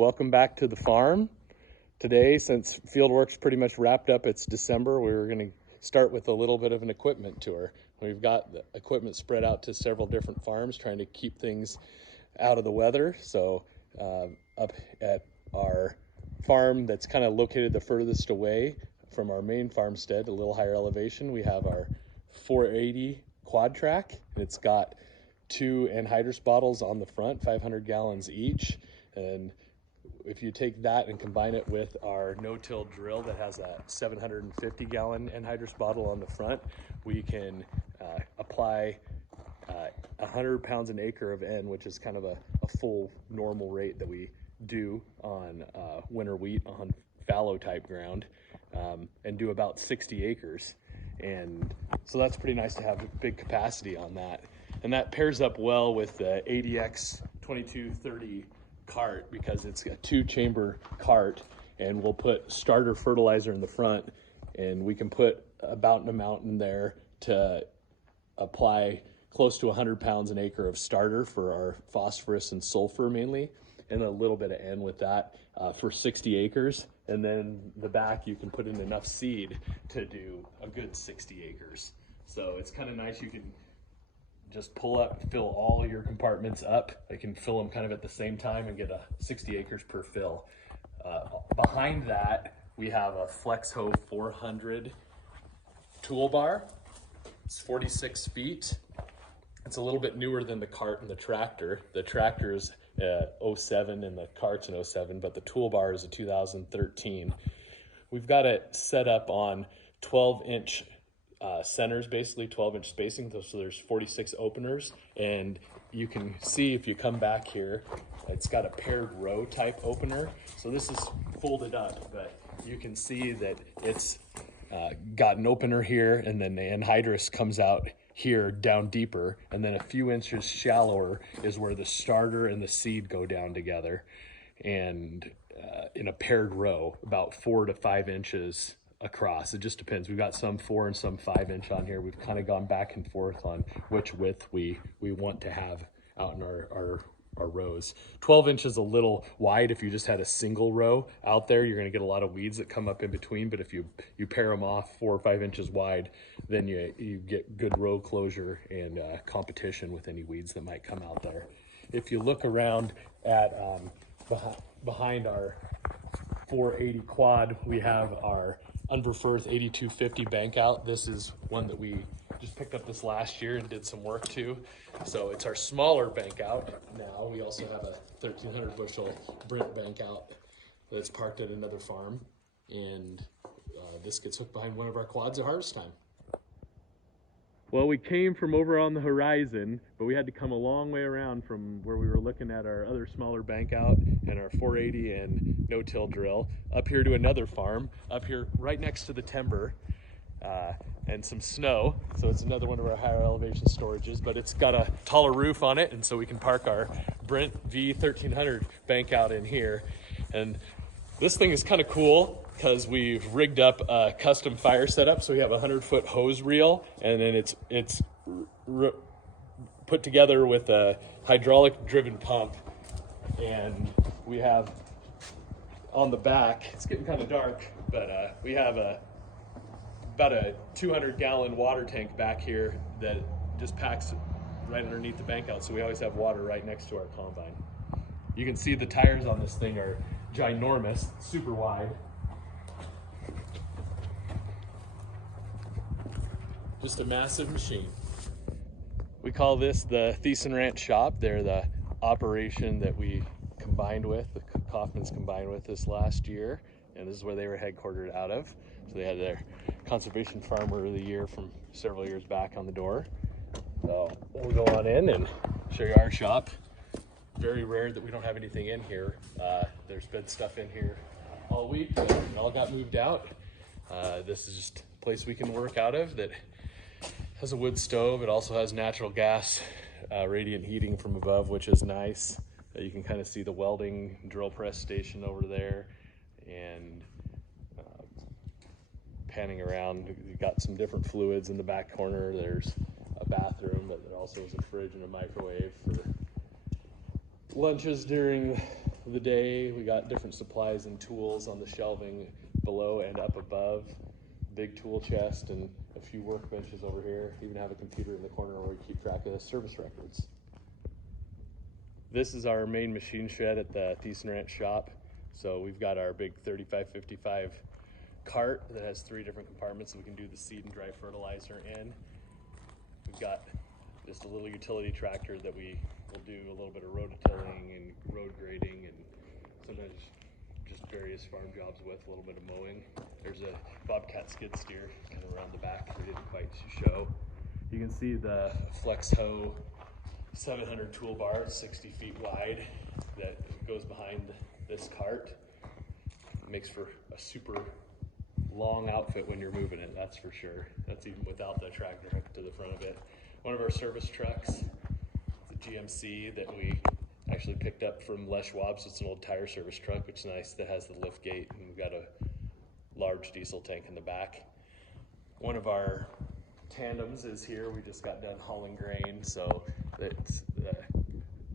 welcome back to the farm. Today, since field work's pretty much wrapped up, it's December, we're going to start with a little bit of an equipment tour. We've got the equipment spread out to several different farms, trying to keep things out of the weather. So up at our farm that's kind of located the furthest away from our main farmstead, a little higher elevation, we have our 480 quad track. It's got 2 anhydrous bottles on the front, 500 gallons each. And if you take that and combine it with our no-till drill that has a 750 gallon anhydrous bottle on the front, we can apply 100 pounds an acre of N, which is kind of a full normal rate that we do on winter wheat on fallow type ground, and do about 60 acres. And so that's pretty nice to have big capacity on that. And that pairs up well with the ADX 2230 cart, because it's a 2-chamber cart, and we'll put starter fertilizer in the front, and we can put about an amount in there to apply close to 100 pounds an acre of starter for our phosphorus and sulfur mainly, and a little bit of N with that for 60 acres. And then the back you can put in enough seed to do a good 60 acres. So it's kind of nice. You can just pull up, fill all your compartments up. I can fill them kind of at the same time and get a 60 acres per fill. Behind that, we have a FlexHo 400 toolbar. It's 46 feet. It's a little bit newer than the cart and the tractor. The tractor is 07 and the cart's in 07, but the toolbar is a 2013. We've got it set up on 12-inch centers, basically 12-inch spacing, so there's 46 openers. And you can see if you come back here, it's got a paired row type opener. So this is folded up, but you can see that it's got an opener here, and then the anhydrous comes out here down deeper, and then a few inches shallower is where the starter and the seed go down together, and in a paired row about 4 to 5 inches across. It just depends. We've got some 4 and some 5 inch on here. We've kind of gone back and forth on which width we want to have out in our rows. 12 inches a little wide. If you just had a single row out there, you're going to get a lot of weeds that come up in between. But if you pair them off 4 or 5 inches wide, then you get good row closure and competition with any weeds that might come out there. If you look around at behind our 480 quad, we have our Unverferth 8250 bank out. This is one that we just picked up this last year and did some work to. So it's our smaller bank out now. We also have a 1,300 bushel Brent bank out that's parked at another farm. And this gets hooked behind one of our quads at harvest time. Well, we came from over on the horizon, but we had to come a long way around from where we were looking at our other smaller bank out and our 480 and no-till drill up here to another farm up here right next to the timber and some snow. So it's another one of our higher elevation storages, but it's got a taller roof on it, and so we can park our Brent V1300 bank out in here. And this thing is kind of cool because we've rigged up a custom fire setup. So we have a 100-foot hose reel, and then it's put together with a hydraulic driven pump. And we have on the back, it's getting kind of dark, but we have about a 200-gallon water tank back here that just packs right underneath the bank out. So we always have water right next to our combine. You can see the tires on this thing are ginormous, super wide. Just a massive machine. We call this the Thiessen Ranch shop. They're the operation that we combined with, the Kaufman's combined with this last year, and this is where they were headquartered out of. So they had their Conservation Farmer of the Year from several years back on the door. So we'll go on in and show you our shop. Very rare that we don't have anything in here. There's been stuff in here all week, but it all got moved out. This is just a place we can work out of that has a wood stove. It also has natural gas radiant heating from above, which is nice. You can kind of see the welding drill press station over there, and panning around, you've got some different fluids in the back corner. There's a bathroom, but there also is a fridge and a microwave for lunches during of the day. We got different supplies and tools on the shelving below and up above. Big tool chest and a few workbenches over here. Even have a computer in the corner where we keep track of the service records. This is our main machine shed at the Thiessen Ranch shop. So we've got our big 3555 cart that has 3 different compartments that we can do the seed and dry fertilizer in. We've got just a little utility tractor that we will do a little bit of rototilling and road grading and sometimes just various farm jobs with, a little bit of mowing. There's a Bobcat skid steer kind of around the back we didn't quite show. You can see the Flex Hoe 700 toolbar, 60 feet wide, that goes behind this cart. It makes for a super long outfit when you're moving it, that's for sure. That's even without the tractor hooked to the front of it. One of our service trucks, it's a GMC that we actually picked up from Les Schwab's. It's an old tire service truck, which is nice, that has the lift gate, and we've got a large diesel tank in the back. One of our tandems is here. We just got done hauling grain, so it's,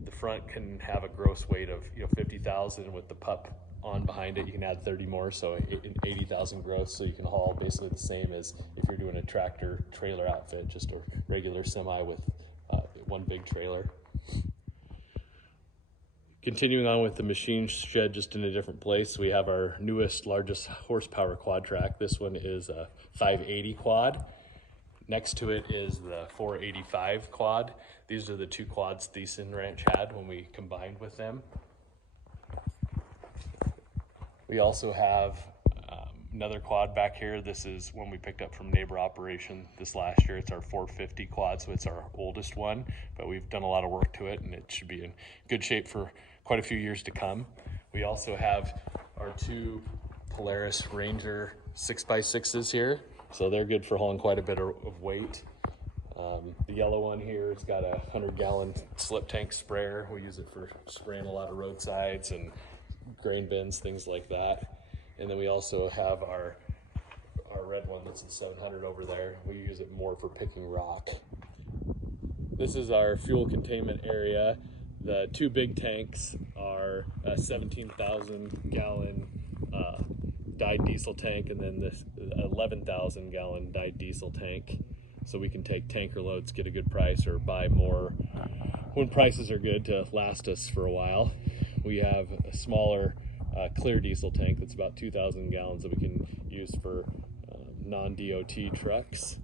the front can have a gross weight of 50,000. With the pup on behind it, you can add 30 more, so 80,000 gross. So you can haul basically the same as if you're doing a tractor trailer outfit, just a regular semi with one big trailer. Continuing on with the machine shed, just in a different place, we have our newest, largest horsepower quad track. This one is a 580 quad. Next to it is the 485 quad. These are the 2 quads Thiessen Ranch had when we combined with them. We also have another quad back here. This is one we picked up from neighbor operation this last year. It's our 450 quad, so it's our oldest one, but we've done a lot of work to it and it should be in good shape for quite a few years to come. We also have our 2 Polaris Ranger 6x6s here, so they're good for hauling quite a bit of weight. The yellow one here, it's got a 100-gallon slip tank sprayer. We use it for spraying a lot of roadsides and grain bins, things like that. And then we also have our red one that's the 700 over there. We use it more for picking rock. This is our fuel containment area. The 2 big tanks are a 17,000 gallon dyed diesel tank, and then this 11,000 gallon dyed diesel tank. So we can take tanker loads, get a good price, or buy more when prices are good to last us for a while. We have a smaller clear diesel tank that's about 2,000 gallons that we can use for non-DOT trucks.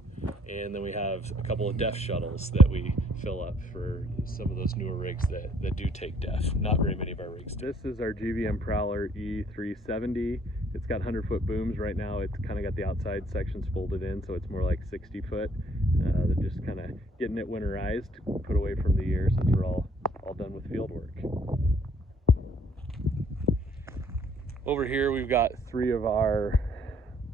And then we have a couple of DEF shuttles that we fill up for some of those newer rigs that do take DEF. Not very many of our rigs do. This is our GVM Prowler E370. It's got 100-foot booms. Right now it's kind of got the outside sections folded in, so it's more like 60-foot. They're just kind of getting it winterized, put away from the year since we're all done with field work. Over here we've got 3 of our,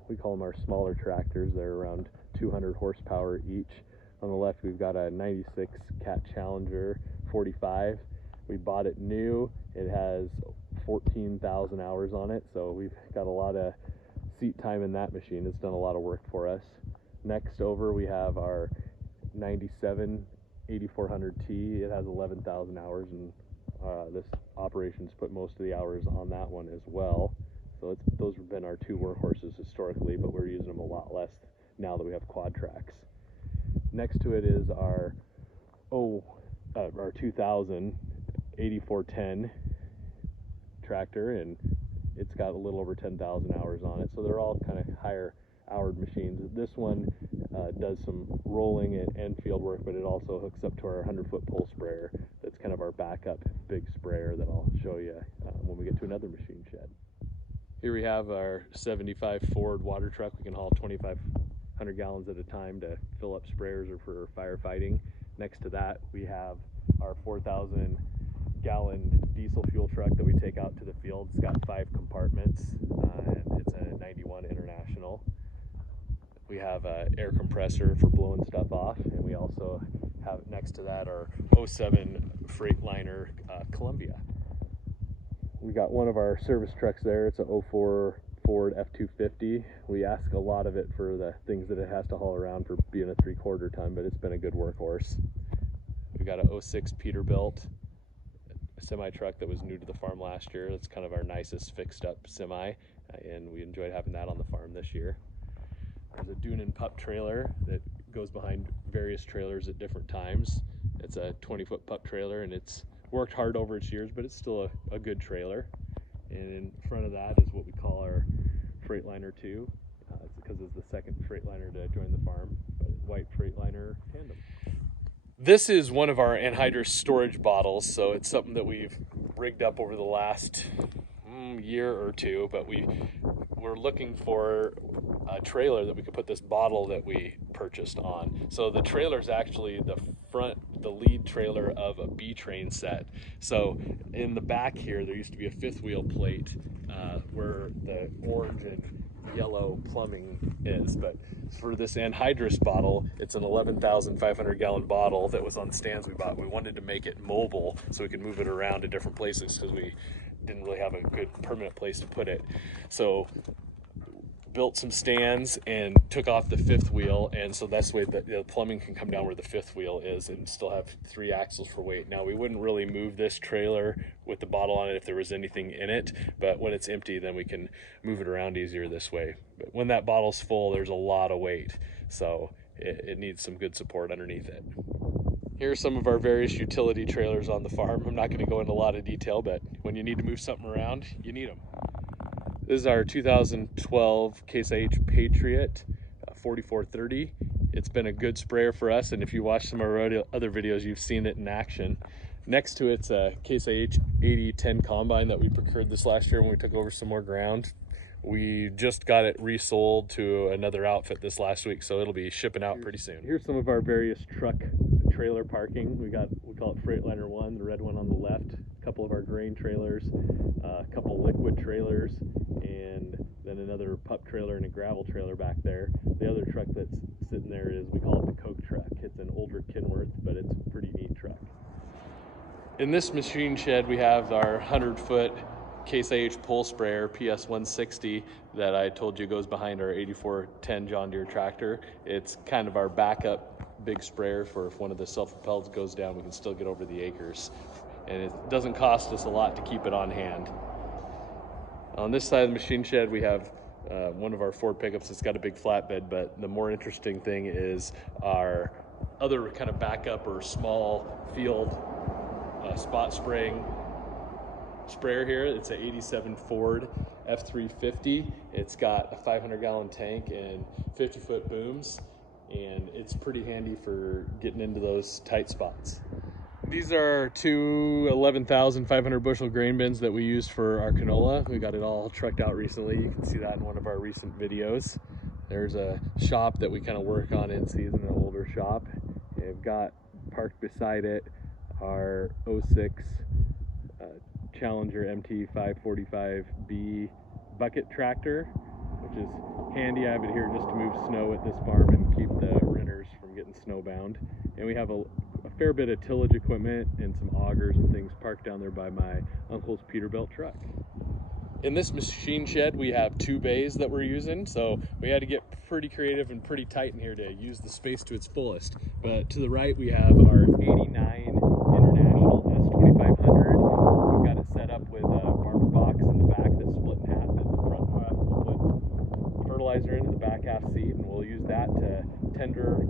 we call them our smaller tractors. They're around 200 horsepower each. On the left we've got a 96 Cat Challenger 45. We bought it new. It has 14,000 hours on it, so we've got a lot of seat time in that machine. It's done a lot of work for us. Next over we have our 97 8400T. It has 11,000 hours, and this operation's put most of the hours on that one as well. So those have been our 2 workhorses historically, but we're using them a lot less now that we have quad tracks. Next to it is our 2000 8410 tractor, and it's got a little over 10,000 hours on it. So they're all kind of higher houred machines. This one does some rolling and field work, but it also hooks up to our 100-foot pole sprayer. That's kind of our backup big sprayer that I'll show you when we get to another machine shed. Here we have our 75 Ford water truck. We can haul 2,500 gallons at a time to fill up sprayers or for firefighting. Next to that we have our 4,000 gallon diesel fuel truck that we take out to the field. It's got 5 compartments and it's a 91 International. We have an air compressor for blowing stuff off, and we also have next to that our 07 Freightliner Columbia. We got one of our service trucks there. It's a 04 Ford F-250. We ask a lot of it for the things that it has to haul around for being a 3/4 ton, but it's been a good workhorse. We got a 06 Peterbilt semi truck that was new to the farm last year. It's kind of our nicest fixed up semi, and we enjoyed having that on the farm this year. There's a dune and pup trailer that goes behind various trailers at different times. It's a 20-foot pup trailer, and it's worked hard over its years, but it's still a good trailer. And in front of that is what we call our Freightliner 2. It's because it's the second Freightliner to join the farm, but white Freightliner tandem. This is one of our anhydrous storage bottles, so it's something that we've rigged up over the last year or two, but we're looking for a trailer that we could put this bottle that we purchased on. So the trailer is actually the lead trailer of a B train set. So in the back here, there used to be a fifth wheel plate where the orange and yellow plumbing is, but for this anhydrous bottle, it's an 11,500 gallon bottle that was on stands we bought. We wanted to make it mobile so we could move it around to different places because we didn't really have a good permanent place to put it. So built some stands and took off the fifth wheel, and so that's the way the plumbing can come down where the fifth wheel is and still have 3 axles for weight. Now we wouldn't really move this trailer with the bottle on it if there was anything in it, but when it's empty then we can move it around easier this way. But when that bottle's full, there's a lot of weight, so it needs some good support underneath it. Here are some of our various utility trailers on the farm. I'm not going to go into a lot of detail, but when you need to move something around, you need them. This is our 2012 Case IH Patriot 4430. It's been a good sprayer for us, and if you watch some of our other videos, you've seen it in action. Next to it's a Case IH 8010 combine that we procured this last year when we took over some more ground. We just got it resold to another outfit this last week, so it'll be shipping out pretty soon. Here's some of our various truck trailer parking. We call it Freightliner 1, the red one on the left, a couple of our grain trailers, a couple liquid trailers, and then another pup trailer and a gravel trailer back there. The other truck that's sitting there we call it the Coke truck. It's an older Kenworth, but it's a pretty neat truck. In this machine shed, we have our 100-foot Case IH pole sprayer PS 160 that I told you goes behind our 8410 John Deere tractor. It's kind of our backup big sprayer for if one of the self-propelled goes down, we can still get over the acres. And it doesn't cost us a lot to keep it on hand. On this side of the machine shed, we have one of our Ford pickups that's got a big flatbed, but the more interesting thing is our other kind of backup or small field spot spraying sprayer here. It's an 87 Ford F350. It's got a 500 gallon tank and 50-foot booms, and it's pretty handy for getting into those tight spots. These are 2 11,500 bushel grain bins that we used for our canola. We got it all trucked out recently. You can see that in one of our recent videos. There's a shop that we kind of work on in season, an older shop. We've got parked beside it our 06 Challenger MT 545B bucket tractor, which is handy. I have it here just to move snow at this farm and keep the renters from getting snowbound. And we have a fair bit of tillage equipment and some augers and things parked down there by my uncle's Peterbilt truck. In this machine shed, we have 2 bays that we're using, so we had to get pretty creative and pretty tight in here to use the space to its fullest. But to the right, we have our 89 International S2500. We've got it set up with a barber box in the back that's split in half. At the front half, we'll put fertilizer in the back half seed, and we'll use that to tender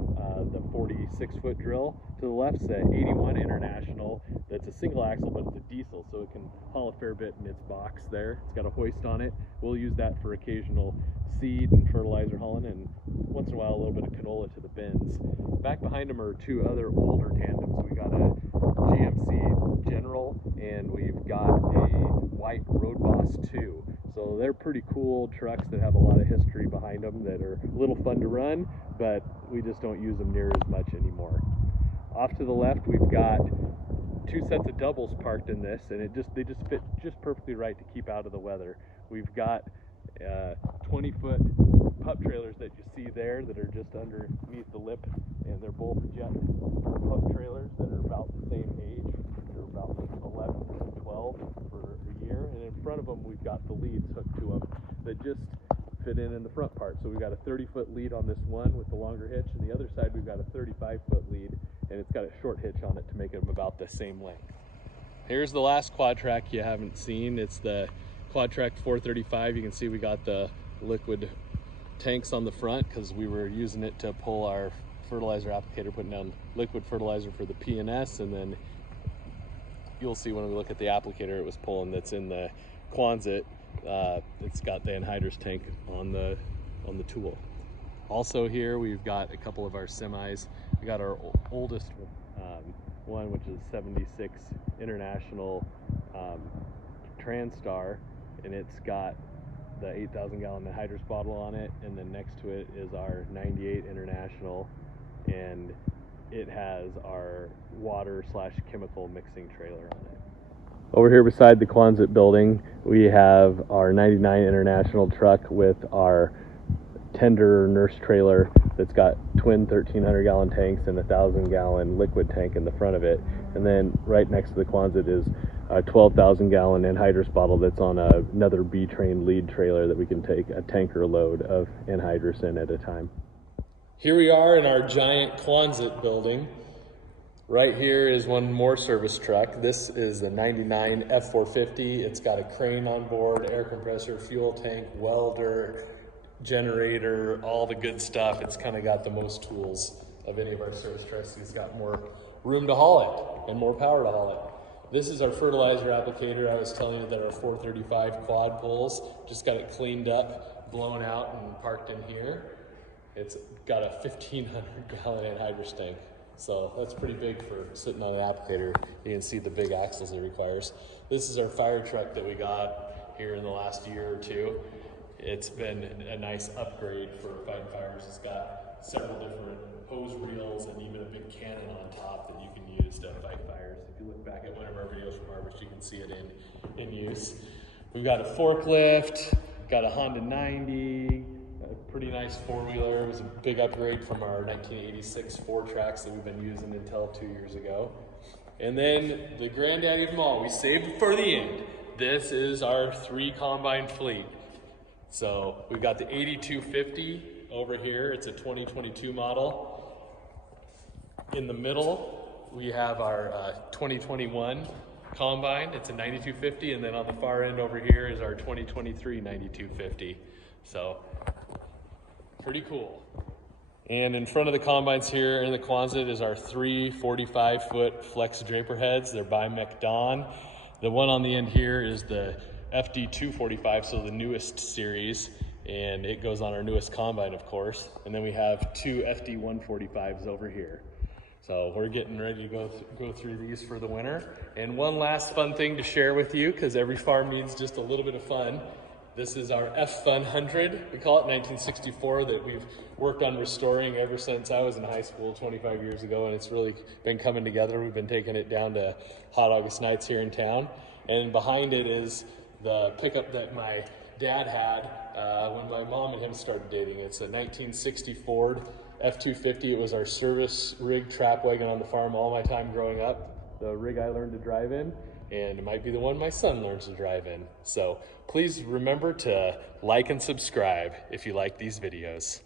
the 46-foot drill. To the left's the 81 International. That's a single axle, but it's a diesel, so it can haul a fair bit in its box there. It's got a hoist on it. We'll use that for occasional seed and fertilizer hauling, and once in a while a little bit of canola to the bins. Back behind them are 2 other older tandems. We got a GMC General, and we've got a white Road Boss 2. So they're pretty cool trucks that have a lot of history behind them that are a little fun to run, but we just don't use them near as much anymore. Off to the left, we've got 2 sets of doubles parked in this, and they just fit just perfectly right to keep out of the weather. We've got 20-foot pup trailers that you see there that are just underneath the lip, and they're both jet pup trailers that are about the same age. They're about 11 to 12 for a year, and in front of them we've got the leads hooked to them that just fit in the front part. So we've got a 30-foot lead on this one with the longer hitch, and the other side we've got a 35-foot lead, and it's got a short hitch on it to make them about the same length. Here's the last quad track you haven't seen. It's the quad track 435. You can see we got the liquid tanks on the front because we were using it to pull our fertilizer applicator, putting down liquid fertilizer for the PNS, and then you'll see when we look at the applicator it was pulling that's in the Quonset. It's got the anhydrous tank on the tool. Also here we've got a couple of our semis. We got our oldest one, which is 76 International Transtar, and it's got the 8,000 gallon anhydrous bottle on it, and then next to it is our 98 International, and it has our water / chemical mixing trailer on it. Over here beside the Quonset building, we have our 99 International truck with our tender nurse trailer that's got twin 1,300 gallon tanks and a 1,000 gallon liquid tank in the front of it. And then right next to the Quonset is a 12,000 gallon anhydrous bottle that's on another B-train lead trailer that we can take a tanker load of anhydrous in at a time. Here we are in our giant Quonset building. Right here is one more service truck. This is the 99 F450. It's got a crane on board, air compressor, fuel tank, welder, generator, all the good stuff. It's kind of got the most tools of any of our service trucks. It's got more room to haul it and more power to haul it. This is our fertilizer applicator. I was telling you that our 435 quad pulls. Just got it cleaned up, blown out, and parked in here. It's got a 1,500 gallon anhydrous tank. So that's pretty big for sitting on an applicator. You can see the big axles it requires. This is our fire truck that we got here in the last year or two. It's been a nice upgrade for fighting fires. It's got several different hose reels and even a big cannon on top that you can use to fight fires. If you look back at one of our videos from Harvest, you can see it in use. We've got a forklift, got a Honda 90, a pretty nice four-wheeler. It was a big upgrade from our 1986 4-tracks that we've been using until 2 years ago. And then the granddaddy of them all, we saved it for the end. This is our 3 combine fleet. So we've got the 8250 over here. It's a 2022 model. In the middle, we have our 2021 combine. It's a 9250, and then on the far end over here is our 2023 9250. So pretty cool. And in front of the combines here in the Quonset is our 3 45-foot flex draper heads. They're by McDon. The one on the end here is the FD 245, so the newest series, and it goes on our newest combine, of course. And then we have 2 FD 145s over here. So we're getting ready to go through these for the winter. And one last fun thing to share with you, because every farm needs just a little bit of fun. This is our F-Fun 100. We call it 1964, that we've worked on restoring ever since I was in high school 25 years ago, and it's really been coming together. We've been taking it down to Hot August Nights here in town. And behind it is the pickup that my dad had when my mom and him started dating. It's a 1960 Ford F-250. It was our service rig trap wagon on the farm all my time growing up. The rig I learned to drive in, and it might be the one my son learns to drive in. So please remember to like and subscribe if you like these videos.